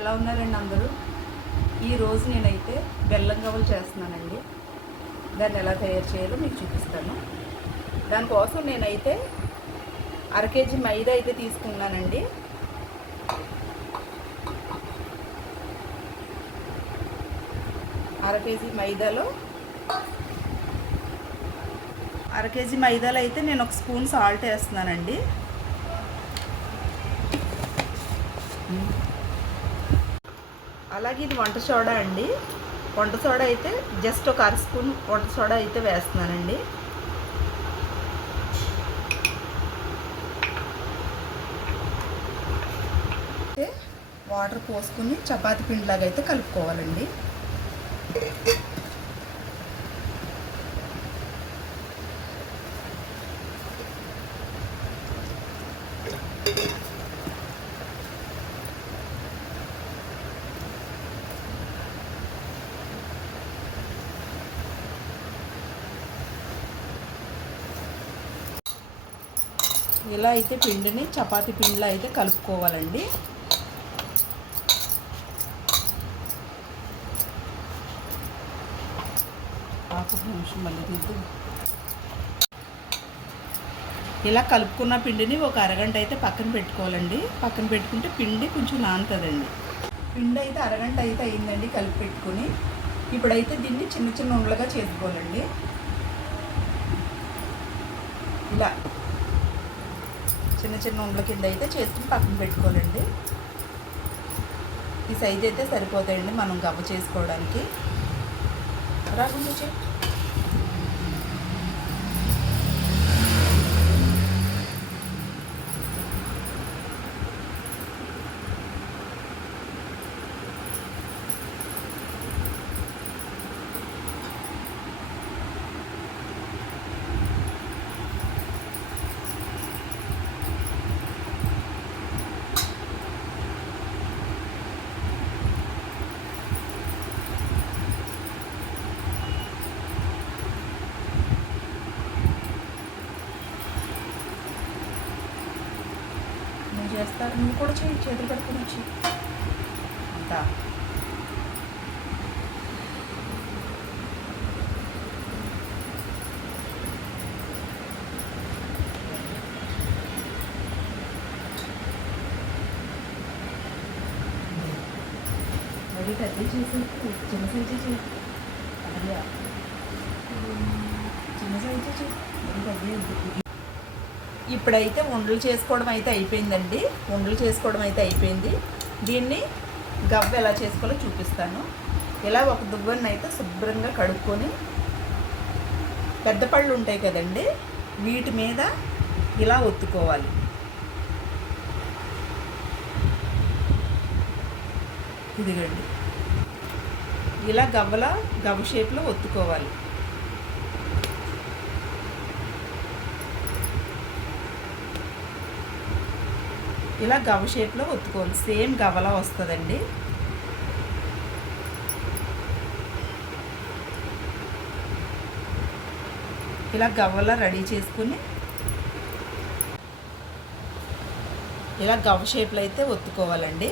ఎలా ఉన్నారండి అందరూ? ఈరోజు నేనైతే బెల్లం కవలు చేస్తున్నానండి. దాన్ని ఎలా తయారు చేయాలో మీకు చూపిస్తాను. దానికోసం నేనైతే అర కేజీ మైదా అయితే తీసుకున్నానండి. అర కేజీ మైదాలో అర కేజీ మైదాలో అయితే నేను ఒక స్పూన్ సాల్ట్ వేస్తున్నానండి. అలాగే ఇది వంట సోడా అండి. వంట సోడా అయితే జస్ట్ ఒక అర స్పూన్ వంట సోడా అయితే వేస్తున్నానండి. అయితే వాటర్ పోసుకుని చపాతి పిండిలాగా అయితే కలుపుకోవాలండి. ఇలా అయితే పిండిని చపాతీ పిండిలో అయితే కలుపుకోవాలండి. ఆకు నిమిషం మళ్ళీ తీద్దాం. ఇలా కలుపుకున్న పిండిని ఒక అరగంట అయితే పక్కన పెట్టుకోవాలండి. పక్కన పెట్టుకుంటే పిండి కొంచెం నానుతుందండి. పిండి అయితే అరగంట అయితే అయిందండి కలిపి పెట్టుకుని. ఇప్పుడైతే దీన్ని చిన్న చిన్న ఉండలుగా చేసుకోవాలండి. ఇలా. చిన్న చిన్న ఉండల కింద అయితే చేసుకుని పక్కన పెట్టుకోవాలండి ఈ సైజ్ అయితే సరిపోతాయండి మనం గవ్వ చేసుకోవడానికి. రాకుండా చే నువ్వు కూడా చేయి చేతులు పట్టుకుని వచ్చి. అంతా. పెద్ద చేసి చిన్న సైజు చేయి అదే చిన్న సైజు చేయి మరి పెద్ద ఇప్పుడైతే ఉండలు చేసుకోవడం అయితే అయిపోయిందండి. ఉండలు చేసుకోవడం అయితే అయిపోయింది. దీన్ని గవ్వ ఎలా చేసుకోవాలో చూపిస్తాను. ఇలా ఒక దువ్వన్ని అయితే శుభ్రంగా కడుక్కొని పెద్ద పళ్ళు ఉంటాయి కదండి వీటి మీద ఇలా ఒత్తుకోవాలి. ఇదిగండి. ఇలా గవ్వల గవ్వ షేప్లో ఒత్తుకోవాలి. ఇలా గవ షేప్లో ఒత్తుకోవాలి. సేమ్ గవలా వస్తుందండి. ఇలా గవ్వలా రెడీ చేసుకుని ఇలా గవ్వ షేప్లో అయితే ఒత్తుకోవాలండి.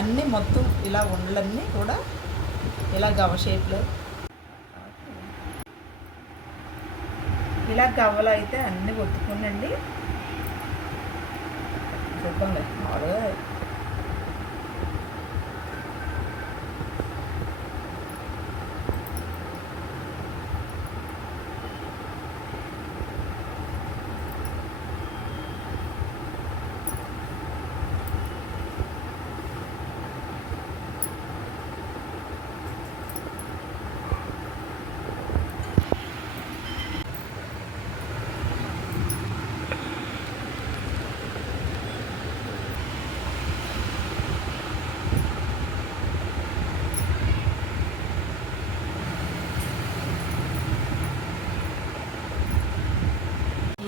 అన్నీ మొత్తం ఇలా ఉండలన్నీ కూడా ఇలా గవ షేప్లో ఇలా గవ్వలు అయితే అన్నీ ఒత్తుకునండి చూద్దాంలే మామూలుగా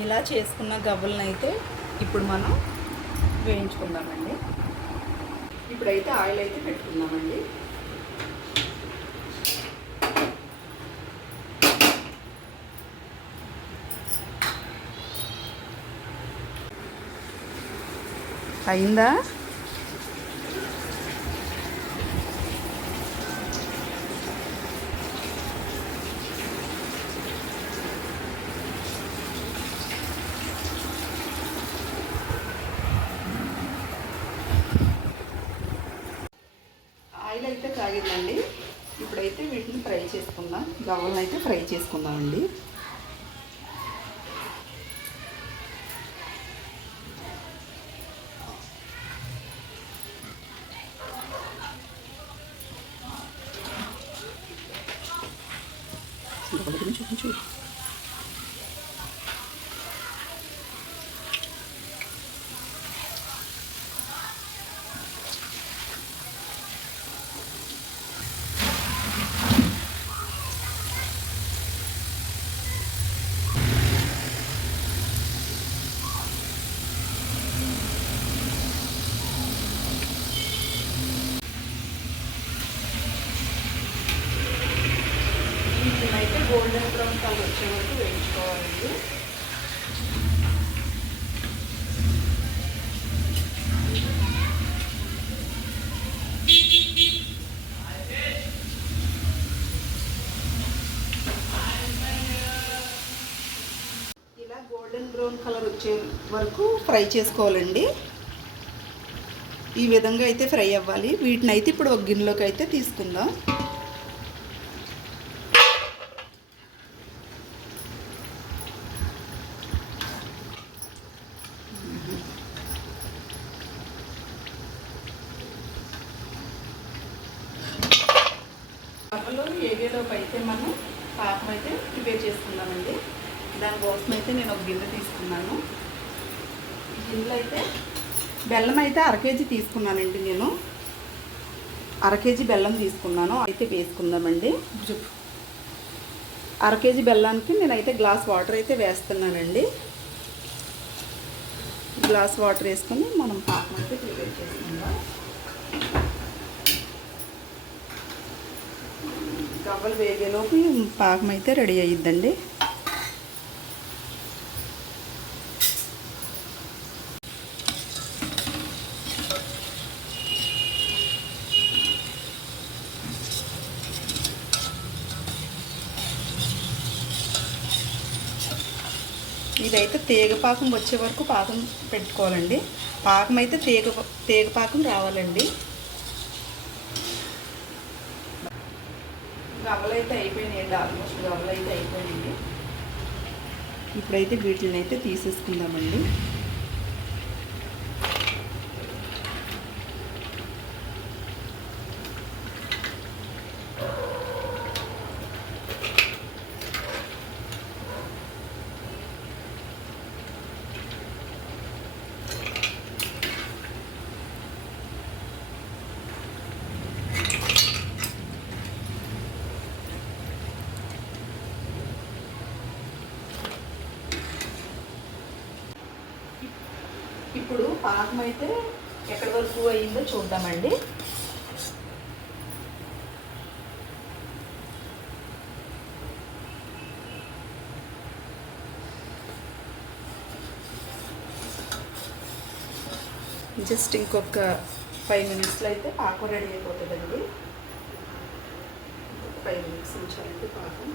ఇలా చేసుకున్న గవ్వలను అయితే ఇప్పుడు మనం వేయించుకుందామండి. ఇప్పుడైతే ఆయిల్ అయితే పెట్టుకుందామండి. అయిందా? ఆయిల్ అయితే కాగిందండి. ఇప్పుడైతే వీటిని ఫ్రై చేసుకుందాం. గవ్వలను అయితే ఫ్రై చేసుకుందామండి చూపించు అయితే గోల్డెన్ బ్రౌన్ కలర్ వచ్చే వరకు వేయించుకోవాలండి ఇలా గోల్డెన్ బ్రౌన్ కలర్ వచ్చే వరకు ఫ్రై చేసుకోవాలండి. ఈ విధంగా అయితే ఫ్రై అవ్వాలి. వీటిని అయితే ఇప్పుడు ఒక గిన్నెలోకి అయితే తీసుకుందాం పక్కలో ఏరియాలోకి అయితే మనం పాకం అయితే ప్రిపేర్ చేసుకుందామండి దానికోసం అయితే నేను ఒక గిన్నె తీసుకున్నాను గిన్నెలో అయితే బెల్లం అయితే అర కేజీ తీసుకున్నానండి నేను. అర కేజీ బెల్లం తీసుకున్నాను. అయితే వేసుకుందామండి. చెప్పు. అర కేజీ బెల్లానికి నేనైతే గ్లాస్ వాటర్ అయితే వేస్తున్నానండి. గ్లాస్ వాటర్ వేసుకొని మనం పాకం అయితే ప్రిపేర్ చేసుకుందాం. గవ్వలు వేగేలోపు పాకం అయితే రెడీ అయ్యిద్దండి తీగ పాకం వచ్చే వరకు పాకం పెట్టుకోవాలండి. పాకం అయితే తీగ తీగ పాకం రావాలండి. గవ్వలు అయితే అయిపోయినాయండి ఆల్మోస్ట్ గవ్వలు అయితే అయిపోయినాయి ఇప్పుడైతే వీటిని అయితే తీసేసుకుందామండి ఇప్పుడు పాకం అయితే ఎక్కడి వరకు అయిందో చూద్దామండి. జస్ట్ ఇంకొక ఫైవ్ మినిట్స్లో అయితే పాకం రెడీ అయిపోతుందండి. ఫైవ్ మినిట్స్ ఉంచాలండి పాకం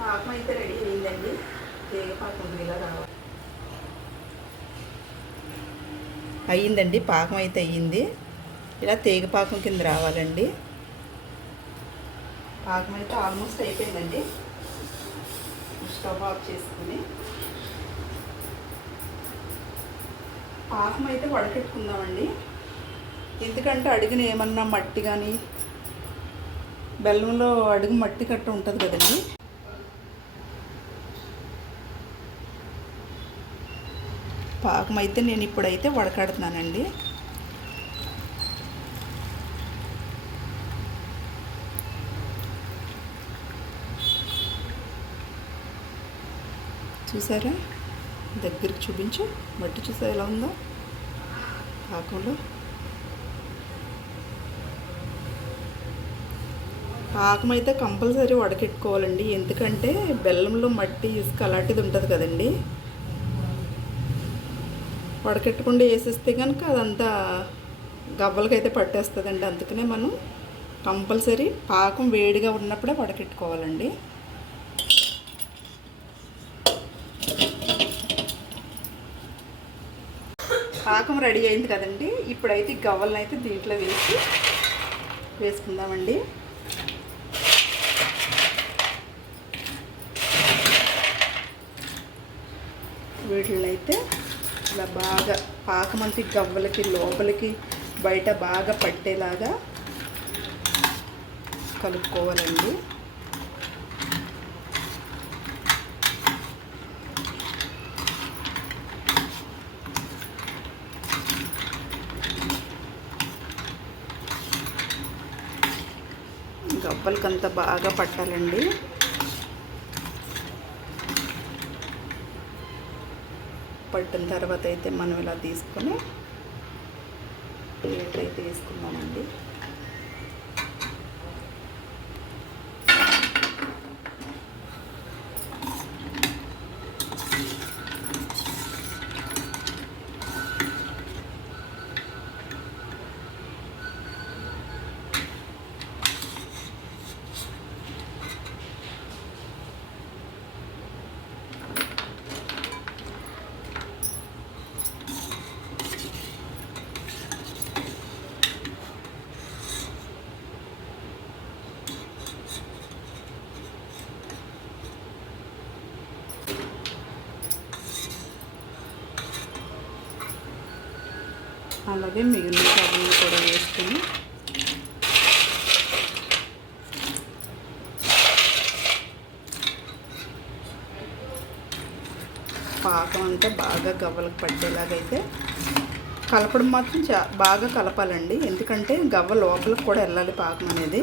పాకం అయితే రెడీ అయిందండి. తీగ పాకం ఇలా రావాలి అయ్యిందండి పాకం అయితే అయ్యింది. ఇలా తీగ పాకం కింద రావాలండి. పాకం అయితే ఆల్మోస్ట్ అయిపోయిందండి. స్టవ్ ఆఫ్ చేసుకుని. పాకం అయితే వడకెట్టుకుందామండి. ఎందుకంటే అడుగున ఏమన్నా మట్టి కానీ బెల్లంలో అడుగు మట్టి కట్ట ఉంటుంది కదండి. పాకం అయితే నేను ఇప్పుడైతే వడకడుతున్నానండి. చూసారా? దగ్గరికి చూపించు. మట్టి చూసా ఎలా ఉందో? పాకంలో. పాకం అయితే కంపల్సరీ వడకెట్టుకోవాలండి. ఎందుకంటే బెల్లంలో మట్టి ఇసుక అలాంటిది ఉంటుంది కదండి. వడకెట్టకుండా వేసేస్తే కనుక అదంతా గవ్వలకైతే పట్టేస్తుందండి. అందుకనే మనం కంపల్సరీ పాకం వేడిగా ఉన్నప్పుడే వడకెట్టుకోవాలండి. పాకం రెడీ అయింది కదండి. ఇప్పుడైతే గవ్వలను అయితే దీంట్లో వేసి వేసుకుందామండి. వీటిల్లో అయితే ఇలా బాగా పాకమంతి గవ్వలకి లోపలికి బయట బాగా పట్టేలాగా కలుపుకోవాలండి. గవ్వలకంతా బాగా పట్టాలండి. పట్టిన తర్వాత అయితే మనం ఇలా తీసుకొని ప్లేట్ అయితే వేసుకుందామండి. అలాగే మిగిలిన సగం కూడా వేసుకొని పాకం అంతా బాగా గవ్వలకు పట్టేలాగైతే కలపడం మాత్రం చా బాగా కలపాలండి. ఎందుకంటే గవ్వ లోపలికి కూడా వెళ్ళాలి పాకం అనేది.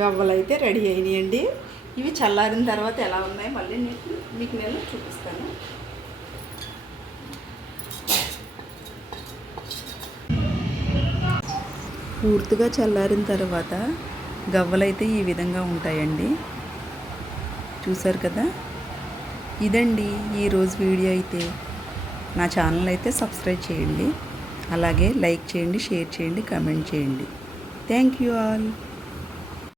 గవ్వలు అయితే రెడీ అయినాయండి. ఇవి చల్లారిన తర్వాత ఎలా ఉన్నాయి మళ్ళీ నీకు మీకు నేను చూపిస్తాను. పూర్తిగా చల్లారిన తర్వాత గవ్వలైతే ఈ విధంగా ఉంటాయండి. చూసారు కదా? ఇదండి ఈరోజు వీడియో అయితే. నా ఛానల్ అయితే సబ్స్క్రైబ్ చేయండి. అలాగే లైక్ చేయండి షేర్ చేయండి కమెంట్ చేయండి. Thank you all.